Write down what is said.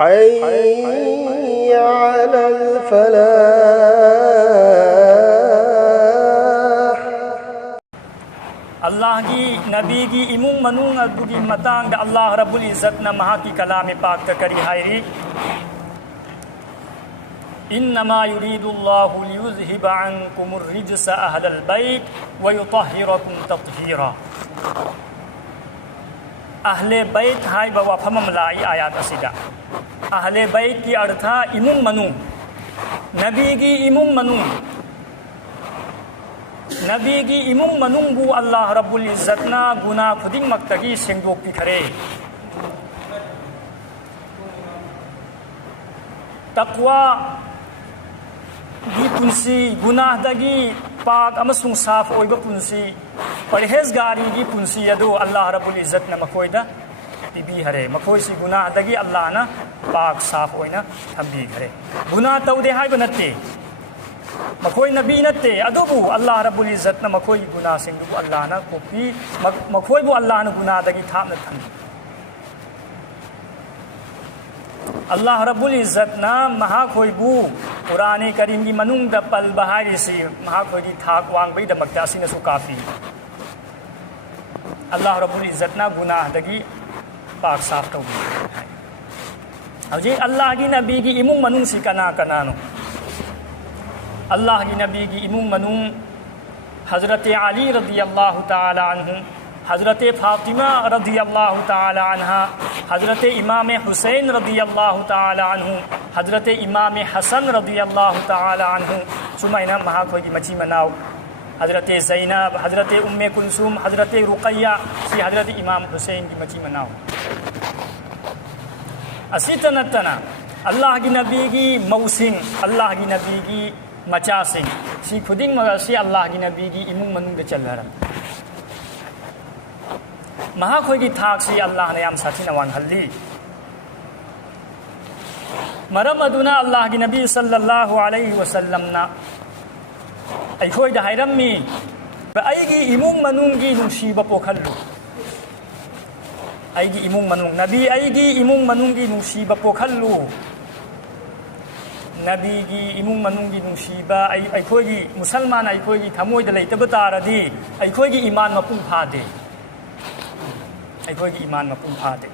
حي على الفلاح. اللہ کی نبی کی امون منون ادوگی متانگ اللہ رب العزت نہ مہا کی کلام پاک کری ہائری انما يريد الله ليذهب عنكم الرجس اهل البيت ويطهركم تطهيرا. اہل بیت ہائی بوا فمم لائی آیات اسیدہ اہل بیت کی ارتھا امون منون نبی کی امون منون نبی کی امون منون بو اللہ رب العزت نا گناہ خودی مکتگی سنگوک کی کھرے تقوی گی پنسی گناہ دگی پاک امسون صاف اویب پنسی پرہیزگاری گی پنسی یدو اللہ رب العزت نا مکوئی دا بھی ہرے مکوئی سی گناہ دگی اللہ نا پاک صاف اوینا ہم بھی ہرے گناہ تو دے ہائی بنتے مکوئی نبی نتے ادوبو اللہ رب العزت نا مکوئی گناہ سنگو اللہ نا کوپی مکوئی بو اللہ نا گناہ دگی تھام نتھن اللہ رب العزت نا مہا کوئی بو قرآن کریم کی منون دا پل بہاری سی مہا کوئی دی تھاک وانگ بھئی دا مکتاسی نسو کافی اللہ رب العزت نا گناہ دگی پاک صاف تو بھی اب جی اللہ کی نبی کی امون منون سی کنا کنانو اللہ کی نبی کی امون منون حضرت علی رضی اللہ تعالی عنہ حضرت فاطمہ رضی اللہ تعالی عنہ حضرت امام حسین رضی اللہ تعالی عنہ حضرت امام حسن رضی اللہ تعالی عنہ سمعنا مہا کوئی کی مچی مناؤ حضرت زینب حضرت ام کلثوم حضرت رقیہ سی حضرت امام حسین کی مچی مناؤ اسی تنتنا اللہ کی نبی کی موسن اللہ کی نبی کی مچاسن سی خودنگ مغرسی اللہ کی نبی کی امون منون دے چل رہا مہا کوئی کی تھاک سی اللہ نے ہم ساتھی نوان حلی مرم ادنا اللہ کی نبی صلی اللہ علیہ وسلم نا ای کوئی دا حیرم می ای گی امون منون گی نشیب پوکھلو ای گی امون منون نبی ای گی امون منون گی نشیب پوکھلو نبی گی امون منون گی نشیب ای کوئی گی مسلمان ای کوئی گی تھموئی دلائی تبتار دی ای کوئی گی ایمان مپون پھا دے ای کوئی گی ایمان مپون پھا دے